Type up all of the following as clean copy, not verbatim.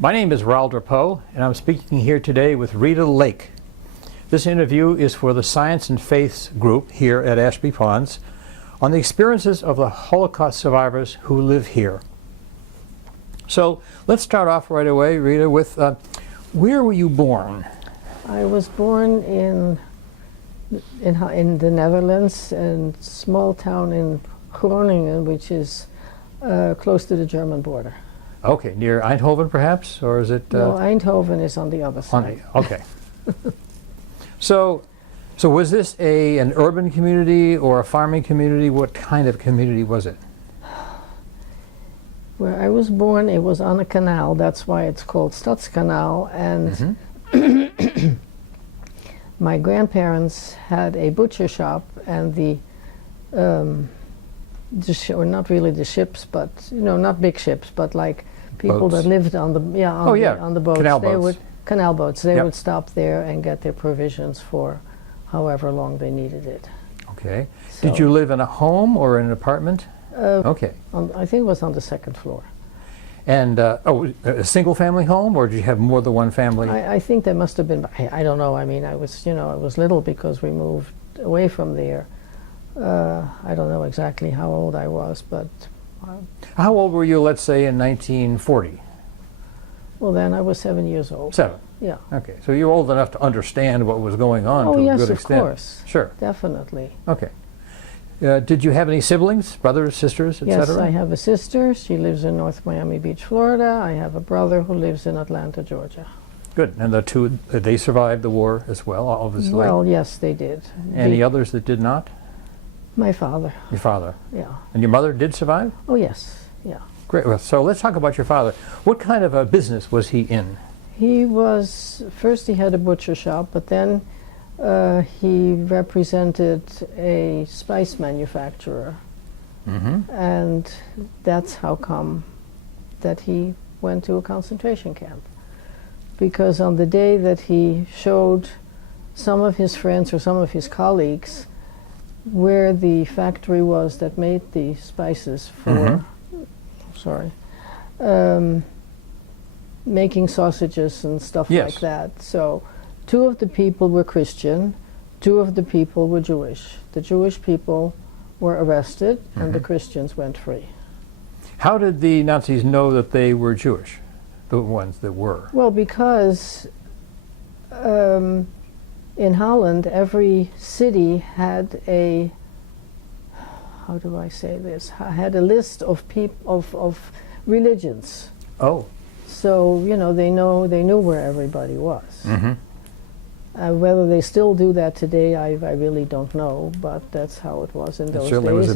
My name is Raul Drapeau, and I'm speaking here today with Rita Lake. This interview is for the Science and Faiths group here at Ashby Ponds on the experiences of the Holocaust survivors who live here. So let's start off right away, Rita, with where were you born? I was born in the Netherlands, in a small town in Groningen, which is close to the German border. Okay, near Eindhoven perhaps, or is it? No, Eindhoven is on the other side. Okay. So was this an urban community or a farming community? What kind of community was it? Where I was born, it was on a canal. That's why it's called Stadskanaal. And my grandparents had a butcher shop, and or not really the ships, but not big ships, but like people boats. that lived on the on the boats. Canal boats. They would stop there and get their provisions for however long they needed it. Okay. So, did you live in a home or in an apartment? Okay. I think it was on the second floor. And a single family home, or did you have more than one family? I think there must have been. I don't know. I mean, I was little because we moved away from there. I don't know exactly how old I was, but... How old were you, let's say, in 1940? Well, then I was 7 years old. 7? Yeah. Okay, so you're old enough to understand what was going on to a good extent. Oh, yes, of course. Sure. Definitely. Okay. Did you have any siblings, brothers, sisters, etc.? Yes, I have a sister. She lives in North Miami Beach, Florida. I have a brother who lives in Atlanta, Georgia. Good. And the two, they survived the war as well, obviously? Well, yes, they did. Any others that did not? My father. Your father? Yeah. And your mother did survive? Oh, yes. Yeah. Great. Well, so let's talk about your father. What kind of a business was he in? First he had a butcher shop, but then he represented a spice manufacturer. And that's how come that he went to a concentration camp. Because on the day that he showed some of his friends or some of his colleagues where the factory was that made the spices for, making sausages and stuff like that. So 2 of the people were Christian, 2 of the people were Jewish. The Jewish people were arrested and the Christians went free. How did the Nazis know that they were Jewish, the ones that were? Well, because in Holland, every city had a, how do I say this, had a list of of religions. Oh. So, they knew where everybody was. Whether they still do that today, I really don't know, but that's how it was in those days. Certainly was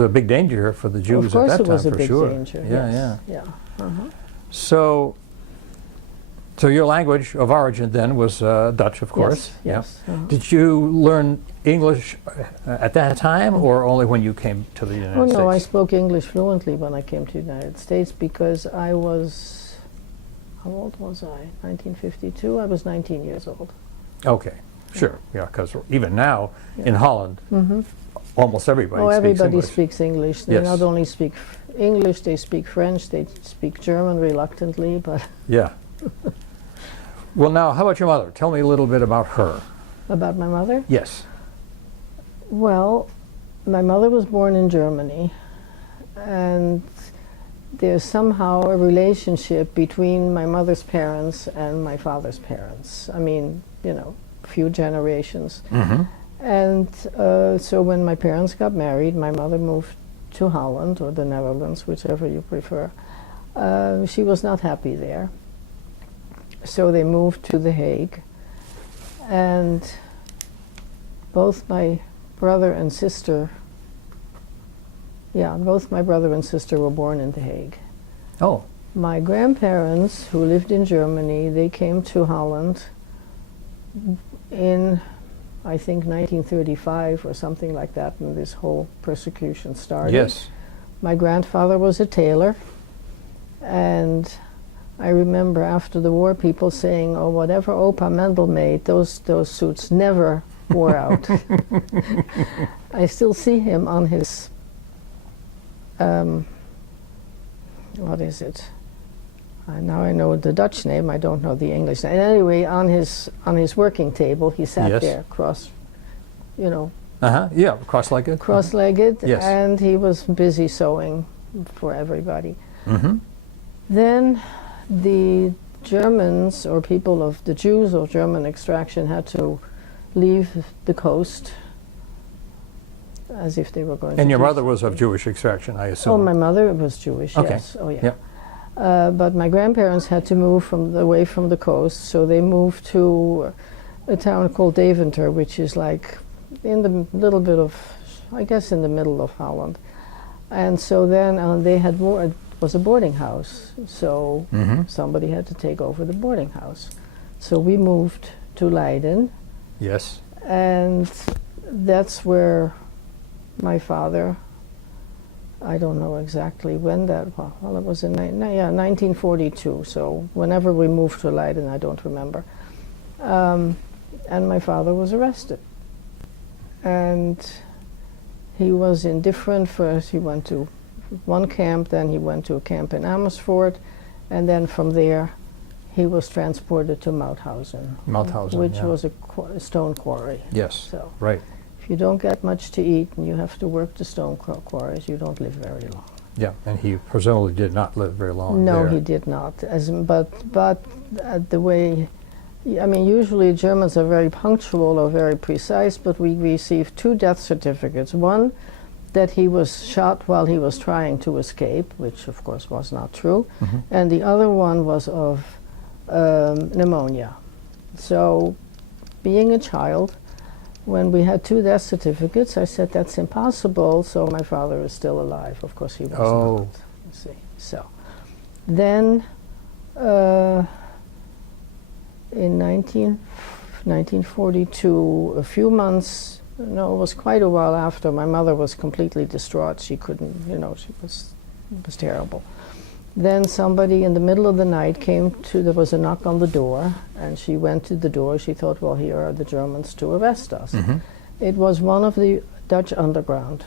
a big danger for the Jews at that time, for sure. Of course it was a big danger, yes. So your language of origin then was Dutch, of course. Yes. Did you learn English at that time, or only when you came to the United States? Oh no, I spoke English fluently when I came to the United States because I was, how old was I? 1952? I was 19 years old. Okay, sure. Yeah, because even now in Holland, almost everybody speaks English. They not only speak English, they speak French, they speak German reluctantly, but... Yeah. Well, now, how about your mother? Tell me a little bit about her. About my mother? Yes. Well, my mother was born in Germany, and there's somehow a relationship between my mother's parents and my father's parents. I mean, a few generations. And so when my parents got married, my mother moved to Holland, or the Netherlands, whichever you prefer. She was not happy there. So they moved to The Hague, and both my brother and sister were born in The Hague. Oh. My grandparents, who lived in Germany, they came to Holland in, I think, 1935 or something like that, when this whole persecution started. Yes. My grandfather was a tailor, and I remember after the war people saying, oh, whatever Opa Mendel made, those suits never wore out. I still see him on his, what is it? now I know the Dutch name, I don't know the English name. And anyway, on his working table, he sat Yes. there, Yeah, cross-legged. cross-legged, Yes. and he was busy sewing for everybody. Mm-hmm. Then the Germans, or people of the Jews of German extraction, had to leave the coast as if they were going to. And your mother was of Jewish extraction, I assume. Oh, my mother was Jewish, Okay. yes. Oh, yeah. Yeah. But my grandparents had to move away from the coast, so they moved to a town called Deventer, which is like in the little bit of, I guess, in the middle of Holland. And so then they had it was a boarding house, so Mm-hmm. somebody had to take over the boarding house. So we moved to Leiden, Yes. and that's where my father, I don't know exactly when that was. Well, it was in 1942. So whenever we moved to Leiden, I don't remember. And my father was arrested. And he was indifferent. First he went to one camp, then he went to a camp in Amersfoort, and then from there he was transported to Mauthausen, which yeah. was a stone quarry. Yes, So right. if you don't get much to eat and you have to work the stone quarries, you don't live very long. Yeah, and he presumably did not live very long No, there. he did not. But the way, I mean, usually Germans are very punctual or very precise, but we received 2 death certificates. One, that he was shot while he was trying to escape, which of course was not true, Mm-hmm. and the other one was of pneumonia. So, being a child, when we had 2 death certificates, I said, that's impossible, so my father is still alive. Of course he was Oh. not. You see. So, then in 1942, a few months, no, it was quite a while after, my mother was completely distraught. She couldn't, it was terrible. Then somebody in the middle of the night there was a knock on the door, and she went to the door. She thought, well, here are the Germans to arrest us. Mm-hmm. It was one of the Dutch underground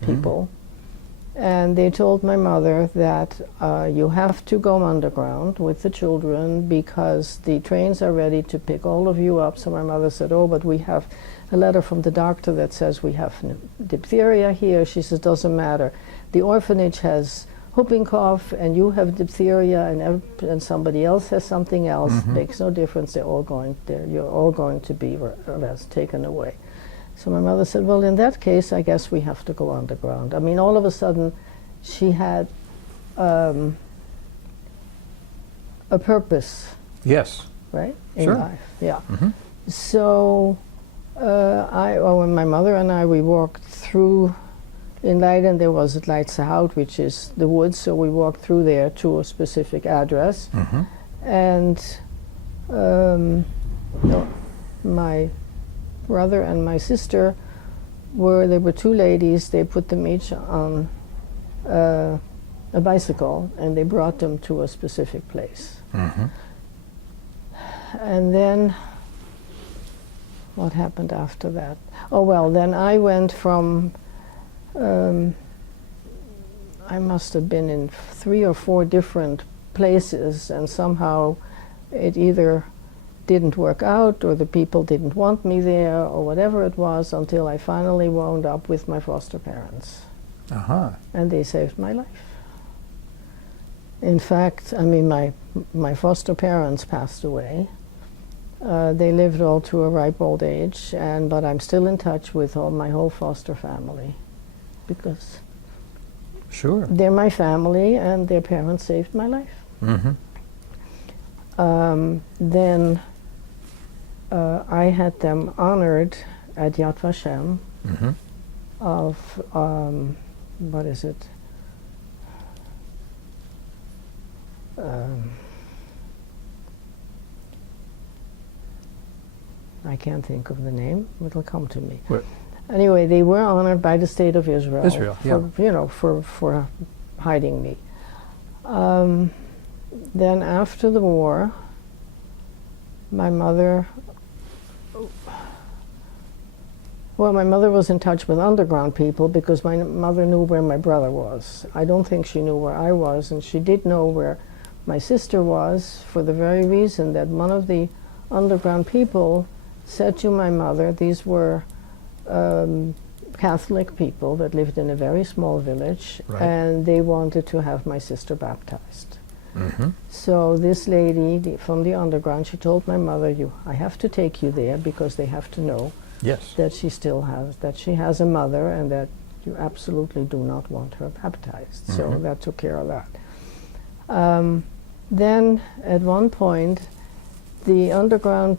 people, and they told my mother that you have to go underground with the children because the trains are ready to pick all of you up. So my mother said, oh, but we have a letter from the doctor that says we have diphtheria here. She says, doesn't matter. The orphanage has whooping cough, and you have diphtheria, and somebody else has something else. Mm-hmm. Makes no difference. You're all going to be taken away. So my mother said, well, in that case, I guess we have to go underground. I mean, all of a sudden, she had a purpose, Yes. right, in Sure. life. Yeah. Mm-hmm. So when my mother and I, we walked through. In Leiden, there was a Leidse Hout, which is the woods, so we walked through there to a specific address. Mm-hmm. And my brother and my sister there were 2 ladies. They put them each on a bicycle, and they brought them to a specific place. Mm-hmm. And then, what happened after that? Oh, well, then I went from, I must have been in 3 or 4 different places, and somehow it either didn't work out, or the people didn't want me there, or whatever it was, until I finally wound up with my foster parents. Uh-huh. And they saved my life. In fact, I mean, my foster parents passed away. They lived all to a ripe old age, but I'm still in touch with my whole foster family, because Sure. they're my family, and their parents saved my life. Mm-hmm. Then I had them honored at Yad Vashem Mm-hmm. of, what is it? I can't think of the name. It'll come to me. What? Anyway, they were honored by the state of Israel. Israel, yeah. For hiding me. Then after the war, my mother was in touch with underground people because my mother knew where my brother was. I don't think she knew where I was, and she did know where my sister was, for the very reason that one of the underground people said to my mother, these were Catholic people that lived in a very small village, right. and they wanted to have my sister baptized. Mm-hmm. So this lady from the underground, she told my mother, I have to take you there because they have to know Yes. that she has a mother, and that you absolutely do not want her baptized. Mm-hmm. So that took care of that. Then at one point, the underground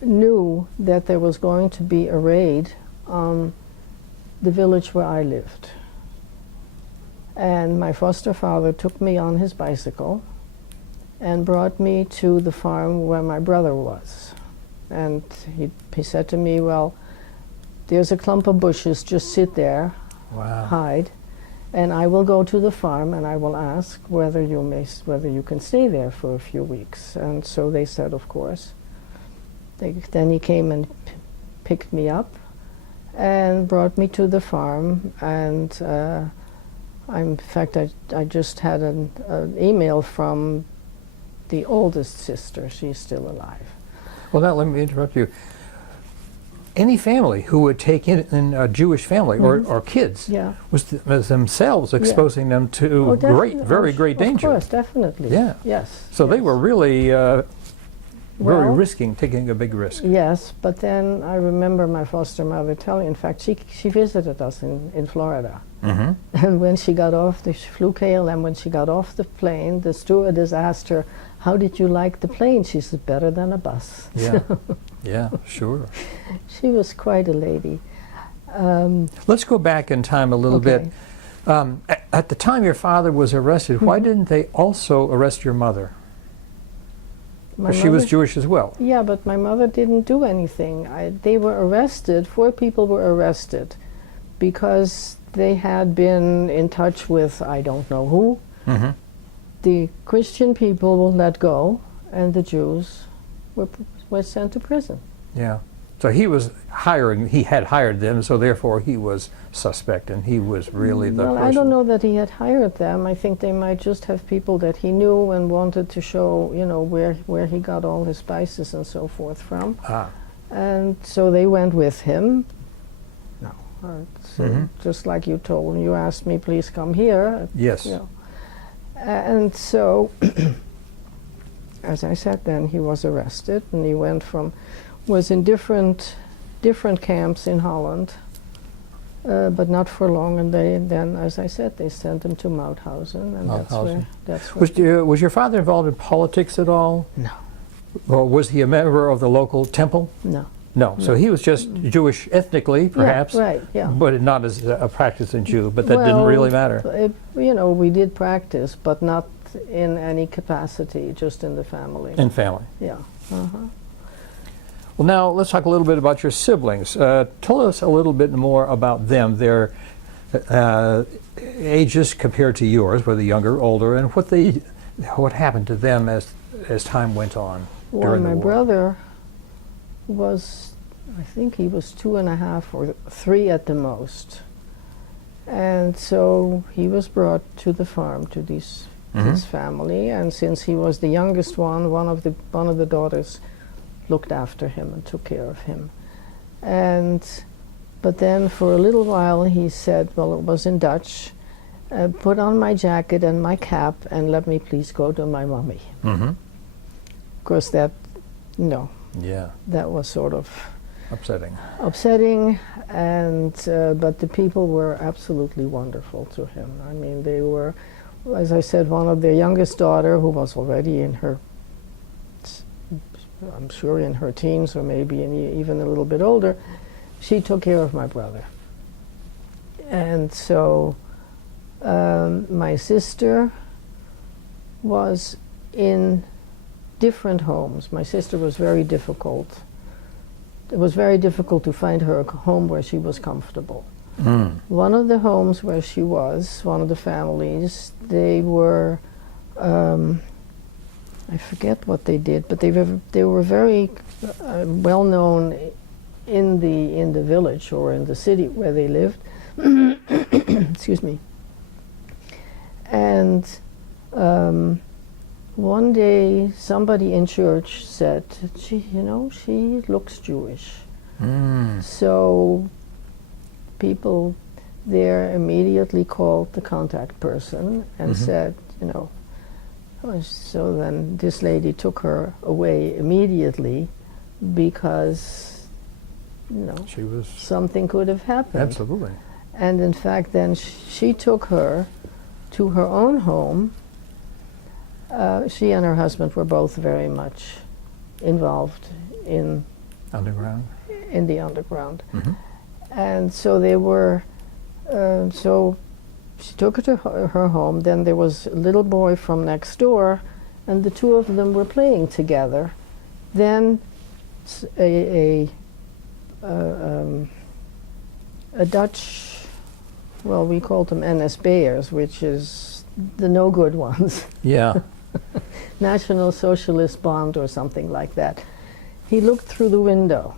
knew that there was going to be a raid on the village where I lived. And my foster father took me on his bicycle and brought me to the farm where my brother was. And he said to me, well, there's a clump of bushes, just sit there, wow. hide, and I will go to the farm and I will ask whether you can stay there for a few weeks. And so they said, of course. Then he came and picked me up and brought me to the farm, and in fact, I just had an email from the oldest sister. She's still alive. Well, now let me interrupt you. Any family who would take in a Jewish family or kids Yeah. was themselves exposing them to very great danger. Of course, definitely. Yeah. Yes. So they yes. were really very Well, risking, taking a big risk. Yes, but then I remember my foster mother telling, in fact, she visited us in Florida. Mm-hmm. And when she got off, she flew KLM, when she got off the plane, the stewardess asked her, how did you like the plane? She said, better than a bus. Yeah, yeah, sure. She was quite a lady. Let's go back in time a little bit. At the time your father was arrested, why didn't they also arrest your mother? She was Jewish as well. Yeah, but my mother didn't do anything. They were arrested, 4 people were arrested, because they had been in touch with I don't know who. Mm-hmm. The Christian people were let go, and the Jews were sent to prison. Yeah. So he had hired them, so therefore he was suspect, and he was really the person. Well, I don't know that he had hired them. I think they might just have people that he knew and wanted to show, where he got all his spices and so forth from. Ah. And so they went with him. No. Mm-hmm. Just like you asked me, please come here. Yes. And so, as I said, then he was arrested, and he was in different camps in Holland, but not for long. And then, as I said, they sent him to Mauthausen, and that's where. Was your father involved in politics at all? No. Or was he a member of the local temple? No. No. So he was just Jewish ethnically, perhaps. Yeah, right. Yeah. But not as a practicing Jew. But that didn't really matter. We did practice, but not in any capacity, just in the family. In family. Yeah. Uh-huh. Well, now let's talk a little bit about your siblings. Tell us a little bit more about them, their ages compared to yours, whether younger, older, and what happened to them as time went on. Well, during my the war. brother was, I think he was 2.5 or 3 at the most, and so he was brought to the farm to this family, and since he was the youngest one of the daughters looked after him and took care of him. But then for a little while he said, well, it was in Dutch, put on my jacket and my cap and let me please go to my mommy. Mm-hmm. Of course that was sort of upsetting, and but the people were absolutely wonderful to him. I mean, they were, as I said, one of their youngest daughter, who was already I'm sure in her teens or maybe even a little bit older, she took care of my brother. And so my sister was in different homes. My sister was very difficult. It was very difficult to find her a home where she was comfortable. Mm. One of the homes where she was, one of the families, they were I forget what they did, but they were very well known in the village or in the city where they lived. Excuse me. And One day, somebody in church said, "She, she looks Jewish." So people there immediately called the contact person and said, so then this lady took her away immediately because, something could have happened. Absolutely. And in fact, then she took her to her own home. She and her husband were both very much involved in the underground. And so they were, so she took her to her home. Then there was a little boy from next door, and the two of them were playing together. Then a Dutch, well, we called them NSB'ers, which is the no good ones. Yeah. National Socialist Bond or something like that. He looked through the window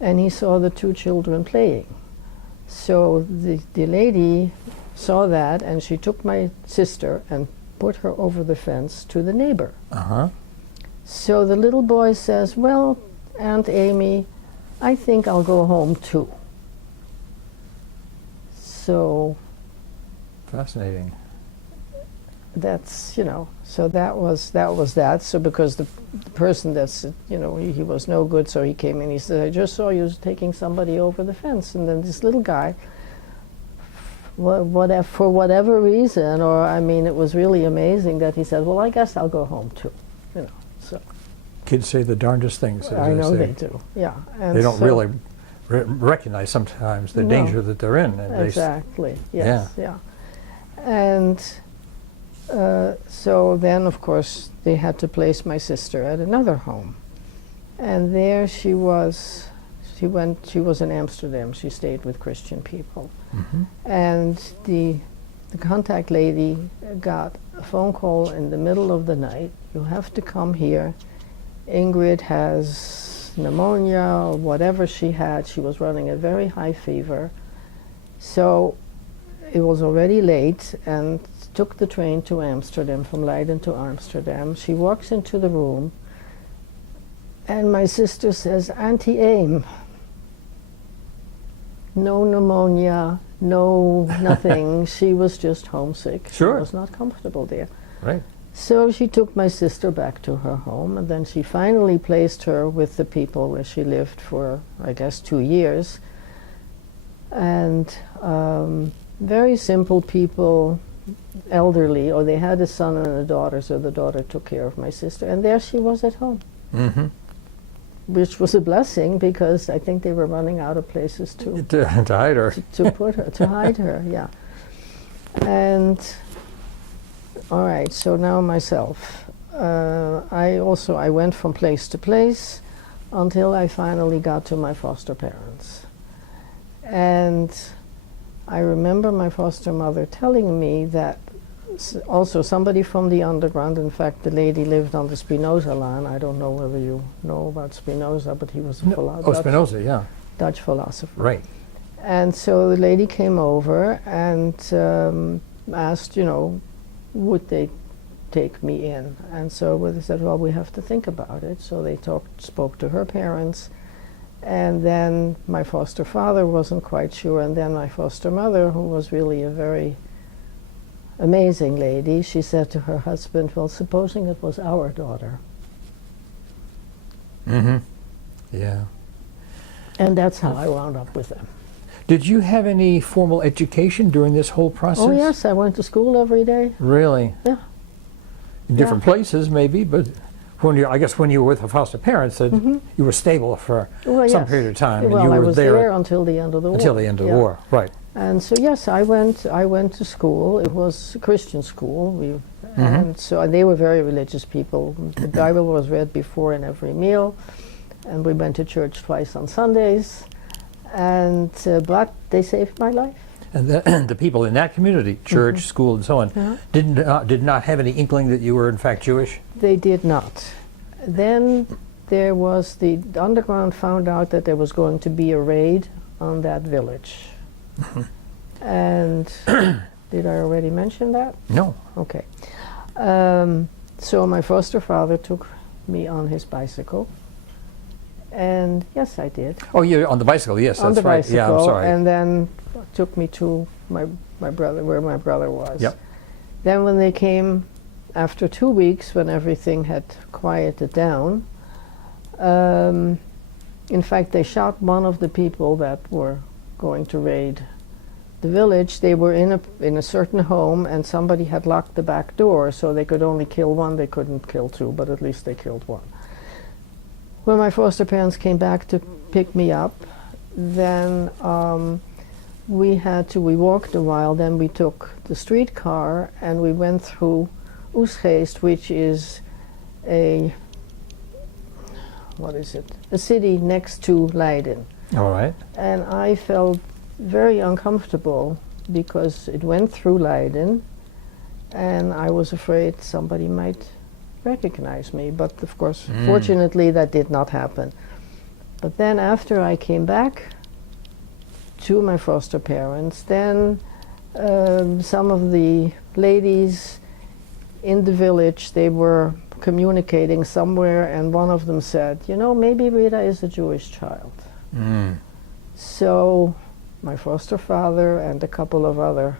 and he saw the two children playing. So the lady saw that, and she took my sister and put her over the fence to the neighbor. So the little boy says, "Well, Aunt Amy, I think I'll go home too." So fascinating. That's, so that was that. So because the person that's, he was no good, so he came in, he said, "I just saw you taking somebody over the fence." And then this little guy, for whatever reason, or it was really amazing that he said, "Well, I guess I'll go home too," so. Kids say the darndest things. As I know they do, yeah. And they don't really recognize sometimes the danger that they're in. And exactly, yes, yeah. And so then, of course, they had to place my sister at another home. And there she was in Amsterdam. She stayed with Christian people. And the contact lady got a phone call in the middle of the night. "You have to come here. Ingrid has pneumonia," or whatever she had. She was running a very high fever. So it was already late, and took the train to Amsterdam, from Leiden to Amsterdam. She walks into the room, and my sister says, "Auntie Aim, no pneumonia, no nothing." She was just homesick. Sure. She was not comfortable there. Right. So she took my sister back to her home, and then she finally placed her with the people where she lived for, I guess, 2 years. And very simple people, elderly, or they had a son and a daughter, so the daughter took care of my sister, and there she was at home. Which was a blessing, because I think they were running out of places to hide her. to put her, to hide her, yeah. And all right, so now myself. I went from place to place until I finally got to my foster parents. And I remember my foster mother telling me that also somebody from the underground, in fact, the lady lived on the Spinoza line. I don't know whether you know about Spinoza, but he was a philosopher. Oh, Spinoza, yeah. Dutch philosopher. Right. And so the lady came over and asked, would they take me in? And so they said, "Well, we have to think about it." So they spoke to her parents. And then my foster father wasn't quite sure, and then my foster mother, who was really a very amazing lady, she said to her husband, "Well, supposing it was our daughter." Yeah. And that's how I wound up with them. Did you have any formal education during this whole process? Oh, yes, I went to school every day. Really? Yeah. In different places, maybe, but I guess when you were with the foster parents, you were stable for some period of time. Well, and you I were was there until the end of the war. Until the end of the war, right. And so, yes, I went to school. It was a Christian school. And so they were very religious people. The Bible was read before in every meal, and we went to church twice on Sundays. And but they saved my life. And the people in that community, church, school, and so on, did not have any inkling that you were in fact Jewish? They did not. Then there was the underground found out that there was going to be a raid on that village. And Did I already mention that? No. Okay. So my foster father took me on his bicycle. And yes, I did. Oh, you're on the bicycle, yes, on that's the right. bicycle, Yeah, I'm sorry. and then took me to my brother, where my brother was. Yep. Then when they came, after 2 weeks, when everything had quieted down, in fact, they shot one of the people that were going to raid the village. They were in a certain home, and somebody had locked the back door, so they could only kill one. They couldn't kill two, but at least they killed one. When my foster parents came back to pick me up, then we walked a while, then we took the streetcar and we went through Oesgeest, which is a city next to Leiden. All right. And I felt very uncomfortable because it went through Leiden, and I was afraid somebody might recognize me, but of course, fortunately, that did not happen. But then after I came back to my foster parents, then some of the ladies in the village, they were communicating somewhere, and one of them said, you know, maybe Rita is a Jewish child. So my foster father and a couple of other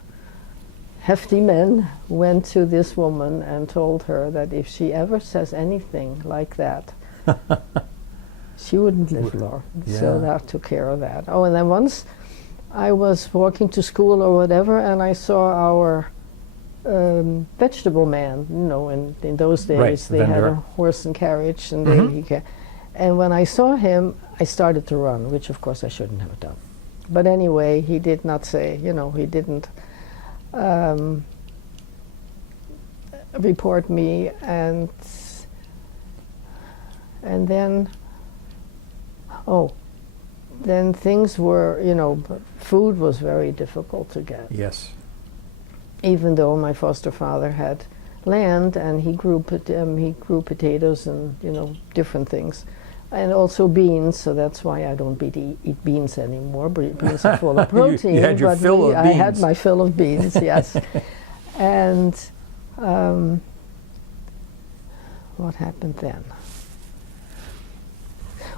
hefty men went to this woman and told her that if she ever says anything like that, she wouldn't live long. Yeah. So that took care of that. Oh, and then once I was walking to school or whatever, and I saw our vegetable man. You know, in those days, right, they had a horse and carriage, and and when I saw him, I started to run, which of course I shouldn't have done. But anyway, he did not say, you know, he didn't report me, and then then things were, you know, food was very difficult to get. Yes. Even though my foster father had land and he grew potatoes and, you know, different things, and also beans. So that's why I don't eat beans anymore. Beans are full of protein. You had your fill of beans. I had my fill of beans, yes. And what happened then?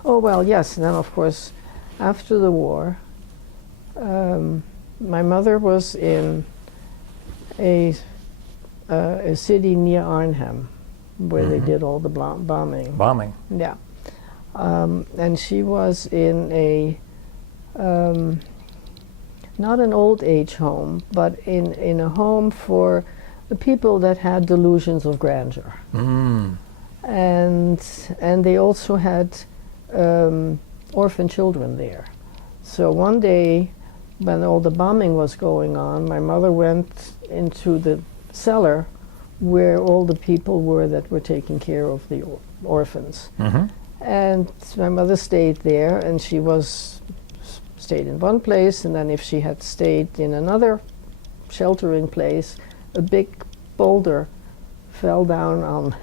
Oh, well, yes. And then, of course, after the war, my mother was in a city near Arnhem, where they did all the bombing. Bombing. Yeah. And she was in a, not an old age home, but in a home for the people that had delusions of grandeur. And they also had orphan children there. So one day, when all the bombing was going on, my mother went into the cellar where all the people were that were taking care of the orphans. And my mother stayed there, and she stayed in one place, and then if she had stayed in another sheltering place, a big boulder fell down on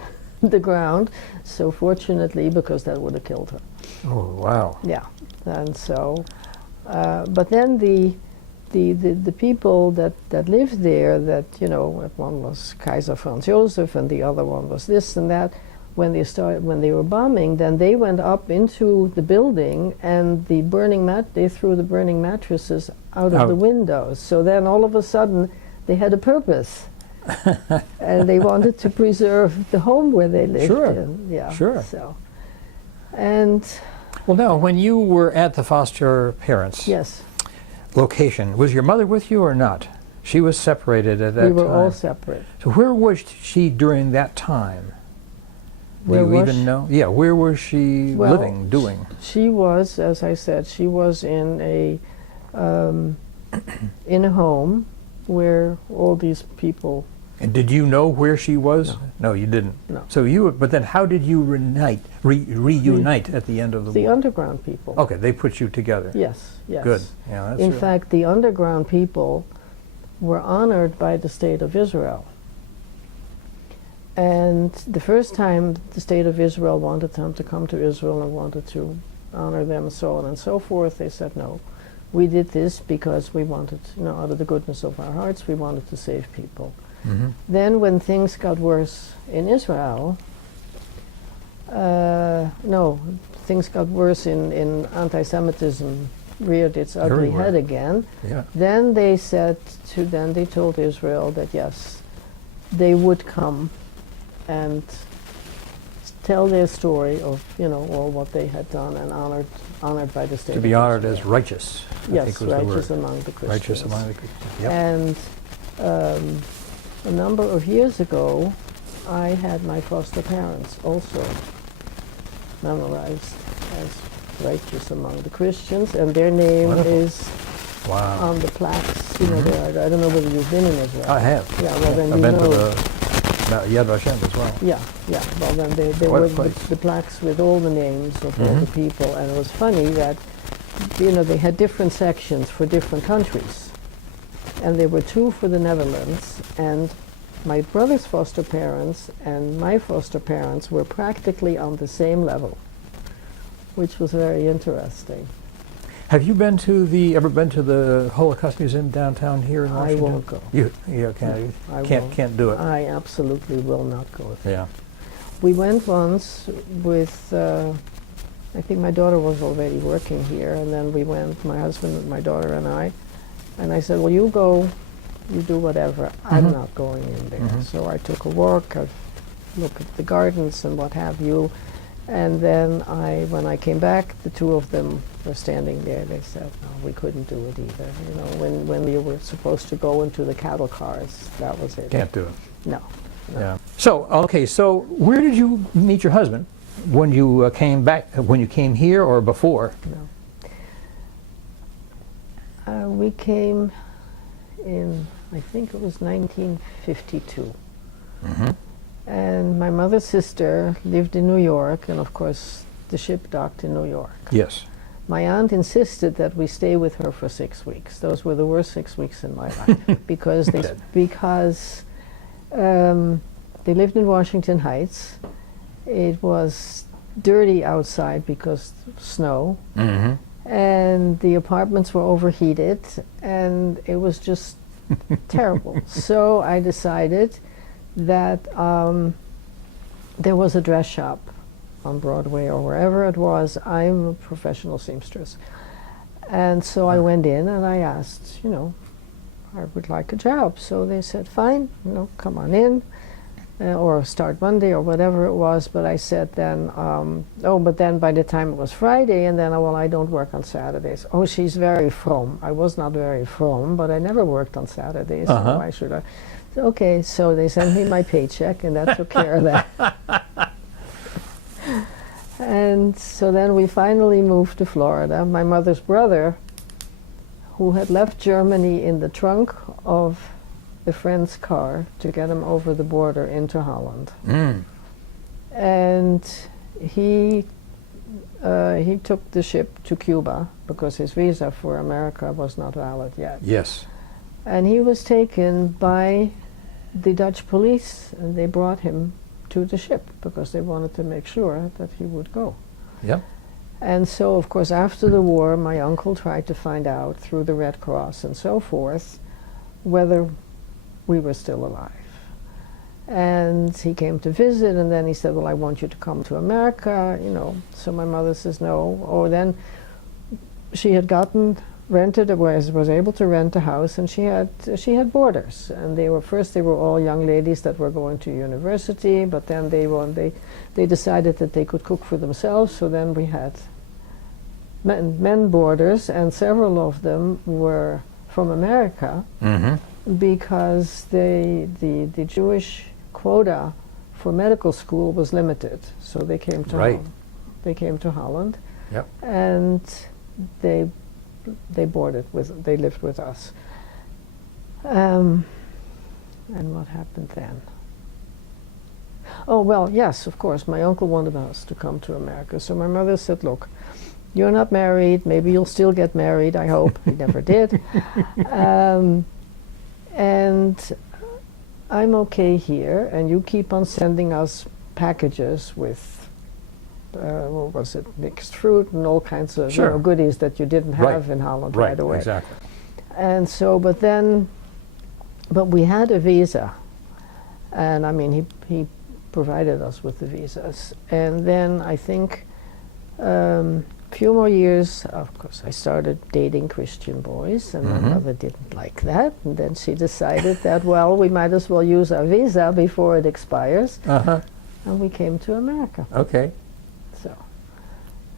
the ground. So fortunately, because that would have killed her. Oh, wow. Yeah. And so, but then the people that lived there, that, you know, one was Kaiser Franz Josef and the other one was this and that, when they were bombing, then they went up into the building, and they threw the burning mattresses out of the windows. So then all of a sudden they had a purpose. And they wanted to preserve the home where they lived. Sure. Yeah. Sure. So, and well, now, when you were at the foster parents' location, was your mother with you or not? She was separated at that time. We were all separate. So where was she during that time? Do you even know? Yeah, where was she living, doing? She was, as I said, she was in a home where all these people. And did you know where she was? No, you didn't. No. So but then how did you reunite at the end of the war? The underground people. Okay, they put you together. Yes, yes. Good. Yeah, that's in fact, the underground people were honored by the State of Israel. And the first time the State of Israel wanted them to come to Israel and wanted to honor them and so on and so forth, they said no, we did this because we wanted, out of the goodness of our hearts, we wanted to save people. Then when things got worse in Israel, things got worse in anti-Semitism, reared its ugly head again. Yeah. Then they told Israel that yes, they would come and tell their story of, all what they had done, and honored by the state. To be honored as righteous. Yes, righteous among the Christians. Righteous among the Christians. Yep. And a number of years ago, I had my foster parents also memorized as righteous among the Christians, and their name is on the plaques. There. I don't know whether you've been in Israel. I have. Yeah, well then I've been to the Yad Vashem as well. Yeah. Well then there were the plaques with all the names of all the people, and it was funny that they had different sections for different countries, and there were two for the Netherlands, and my brother's foster parents and my foster parents were practically on the same level, which was very interesting. Have you ever been to the Holocaust Museum downtown here in Washington? I won't go. You can't do it. I absolutely will not go. Yeah. We went once with, I think my daughter was already working here, and then we went, my husband, my daughter, and I said, well, you go, you do whatever. I'm not going in there. So I took a walk, I looked at the gardens and what have you, and then when I came back, the two of them were standing there. They said, no, we couldn't do it either. When we were supposed to go into the cattle cars, that was it. Can't do it. No. Yeah. So where did you meet your husband? When you came back, when you came here, or before? No. We came in, I think it was 1952. And my mother's sister lived in New York, and of course the ship docked in New York. Yes. My aunt insisted that we stay with her for 6 weeks. Those were the worst 6 weeks in my life because they lived in Washington Heights. It was dirty outside because of snow, and the apartments were overheated, and it was just terrible. So I decided that there was a dress shop on Broadway or wherever it was. I'm a professional seamstress. And so I went in and I asked, I would like a job. So they said, fine, come on in, or start Monday or whatever it was. But I said then, but then by the time it was Friday, and then, well, I don't work on Saturdays. Oh, she's very fromm. I was not very fromm, but I never worked on Saturdays, so why should I? Okay, so they sent me my paycheck, and that took care of that. And so then we finally moved to Florida. My mother's brother, who had left Germany in the trunk of a friend's car to get him over the border into Holland. And he took the ship to Cuba because his visa for America was not valid yet. Yes. And he was taken by the Dutch police, and they brought him to the ship because they wanted to make sure that he would go. Yep. And so, of course, after the war, my uncle tried to find out through the Red Cross and so forth whether we were still alive. And he came to visit, and then he said, well, I want you to come to America, So my mother says no. Or then she had was able to rent a house, and she had boarders, and they were all young ladies that were going to university, but then they decided that they could cook for themselves. So then we had men boarders, and several of them were from America, because the Jewish quota for medical school was limited, so they came to Holland. They came to Holland, and they lived with us. And what happened then? Oh, well, yes, of course, my uncle wanted us to come to America. So my mother said, look, you're not married, maybe you'll still get married, I hope. He never did. And I'm okay here, and you keep on sending us packages with what was it, mixed fruit and all kinds of goodies that you didn't have in Holland right away. Exactly. And so, but we had a visa, and I mean, he provided us with the visas. And then I think a few more years, of course, I started dating Christian boys, and my mother didn't like that. And then she decided that, well, we might as well use our visa before it expires. And we came to America. Okay. So,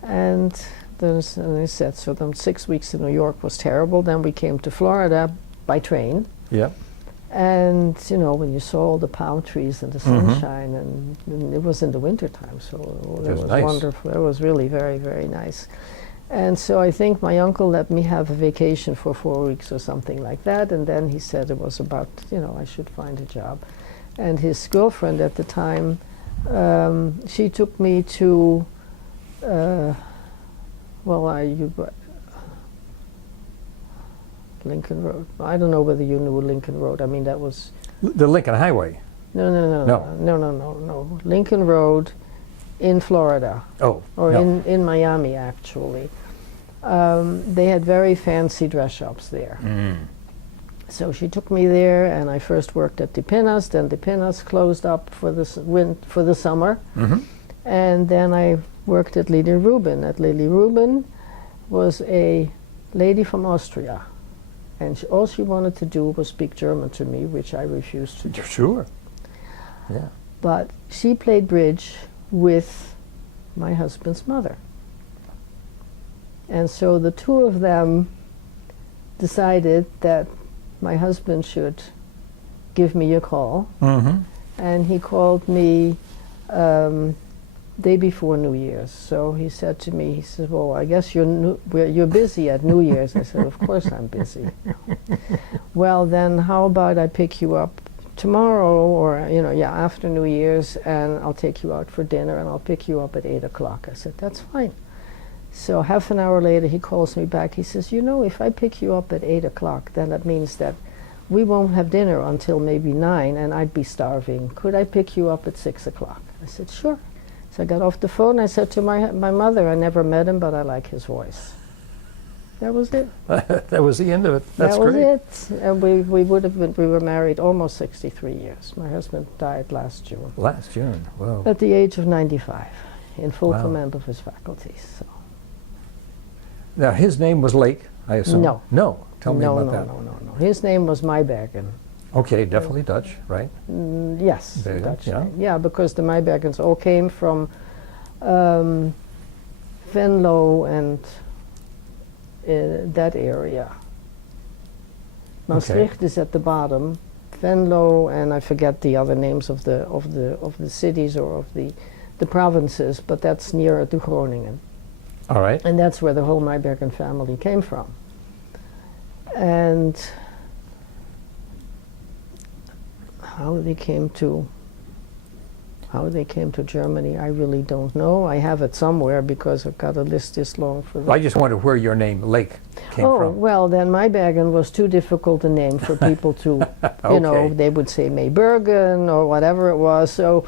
and I said, so then 6 weeks in New York was terrible. Then we came to Florida by train. Yeah. And, you know, when you saw all the palm trees and the sunshine, and it was in the wintertime, so it was nice. Wonderful. It was really very, very nice. And so I think my uncle let me have a vacation for 4 weeks or something like that, and then he said it was about, you know, I should find a job. And his girlfriend at the time, she took me to, Lincoln Road. I don't know whether you knew Lincoln Road. I mean, that was... The Lincoln Highway. No. Lincoln Road in Florida. Oh. Or in Miami, actually. They had very fancy dress shops there. So she took me there, and I first worked at DePinnas. Then DePinnas closed up for the summer. And then I worked at Lily Rubin. At Lily Rubin was a lady from Austria. And all she wanted to do was speak German to me, which I refused to do. Sure. Yeah. But she played bridge with my husband's mother. And so the two of them decided that my husband should give me a call. And he called me day before New Year's. So he said to me, he said, well, I guess you're busy at New Year's. I said, of course I'm busy. Well, then how about I pick you up tomorrow, or, you know, after New Year's, and I'll take you out for dinner, and I'll pick you up at 8 o'clock. I said, that's fine. So half an hour later, he calls me back. He says, you know, if I pick you up at 8 o'clock, then that means that we won't have dinner until maybe 9, and I'd be starving. Could I pick you up at 6 o'clock? I said, sure. So I got off the phone. I said to my mother, I never met him, but I like his voice. That was it. That was the end of it. That's great. That was it. And we were married almost 63 years. My husband died last June. Last June, wow. At the age of 95, in full command of his faculties. So. Now, his name was Lake, I assume? No. No. Tell me about that. No. His name was Meibergen. Okay, definitely Dutch, right? Yes, Dutch. Yeah, because the Meibergens all came from Venlo and that area. Maastricht is at the bottom. Venlo, and I forget the other names of the cities or of the provinces, but that's nearer to Groningen. All right. And that's where the whole Meibergen family came from. And how they came to Germany, I really don't know. I have it somewhere because I've got a list this long for them. I just wonder where your name Lake came from. Oh, well, then Meibergen was too difficult a name for people to, you know, they would say Meibergen or whatever it was. So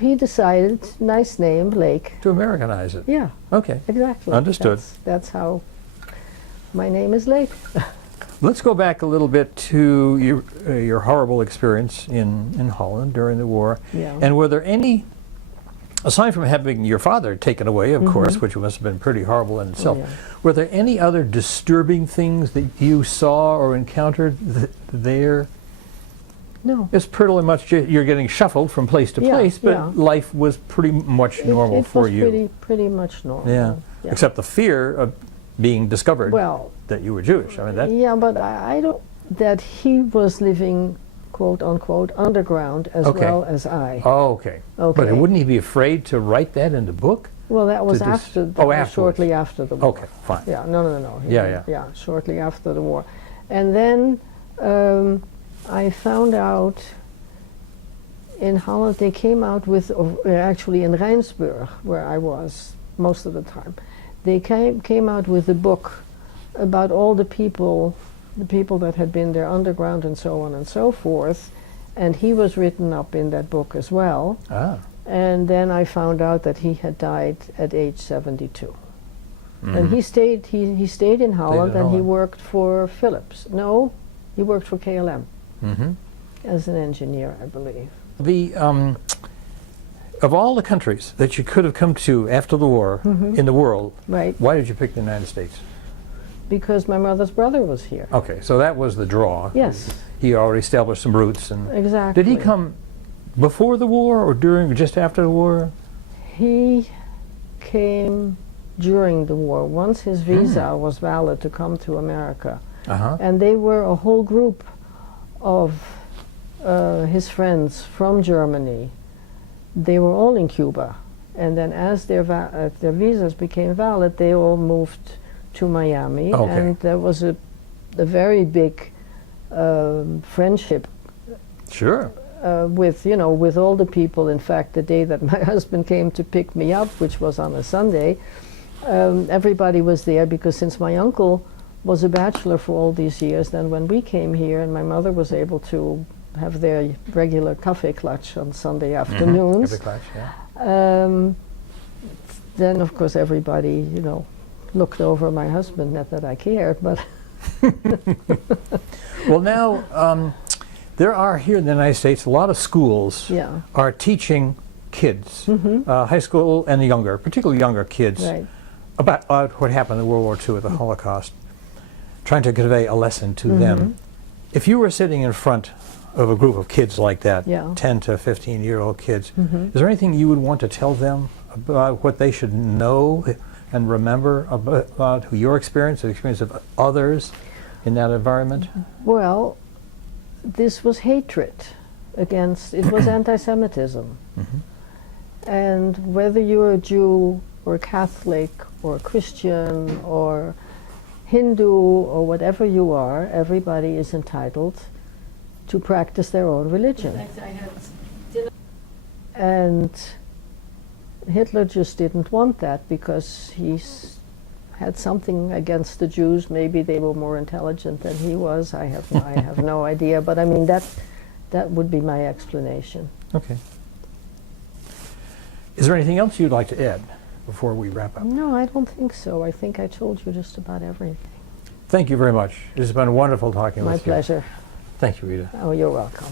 he decided, nice name, Lake. To Americanize it. Yeah. Okay. Exactly. Understood. That's how my name is Lake. Let's go back a little bit to your horrible experience in Holland during the war. Yeah. And were there any, aside from having your father taken away, of course, which must have been pretty horrible in itself, were there any other disturbing things that you saw or encountered there? No. It's pretty much you're getting shuffled from place to place, but life was pretty much normal for you. It was pretty much normal. Yeah. Except the fear of being discovered that you were Jewish. I mean, that. Yeah, but I don't. That he was living, quote unquote, underground as well as I. Oh, okay. But wouldn't he be afraid to write that in the book? Well, that was shortly after the war. Okay, fine. Yeah, no. Yeah. Shortly after the war, and then I found out in Holland they came out with, actually in Rijnsburg, where I was most of the time. They came out with a book about all the people that had been there underground and so on and so forth, and he was written up in that book as well. And then I found out that he had died at age 72. And he stayed in Holland, and he worked for Philips. No, he worked for KLM as an engineer, I believe. Of all the countries that you could have come to after the war in the world, right, why did you pick the United States? Because my mother's brother was here. Okay, so that was the draw. Yes. He already established some roots. And exactly. Did he come before the war or during or just after the war? He came during the war, once his visa was valid to come to America. And they were a whole group of his friends from Germany. They were all in Cuba. And then as their visas became valid, they all moved to Miami. Okay. And there was a very big friendship. Sure. With all the people. In fact, the day that my husband came to pick me up, which was on a Sunday, everybody was there, because since my uncle was a bachelor for all these years, then when we came here and my mother was able to have their regular café clutch on Sunday afternoons, Café clutch, yeah. Then of course everybody, looked over my husband, not that I cared, but... Well, now, there are here in the United States a lot of schools are teaching kids, high school and younger, particularly younger kids, right, about what happened in World War II at the Holocaust, trying to convey a lesson to them. If you were sitting in front of a group of kids like that, 10 to 15-year-old kids, is there anything you would want to tell them about what they should know and remember about your experience, the experience of others in that environment? Well, this was hatred against, it was anti-Semitism. And whether you're a Jew or Catholic or Christian or Hindu or whatever you are, everybody is entitled to practice their own religion. And Hitler just didn't want that, because he had something against the Jews. Maybe they were more intelligent than he was. I have no idea. But I mean, that would be my explanation. Okay. Is there anything else you'd like to add before we wrap up? No, I don't think so. I think I told you just about everything. Thank you very much. It has been wonderful talking with you. My pleasure. Thank you, Rita. Oh, you're welcome.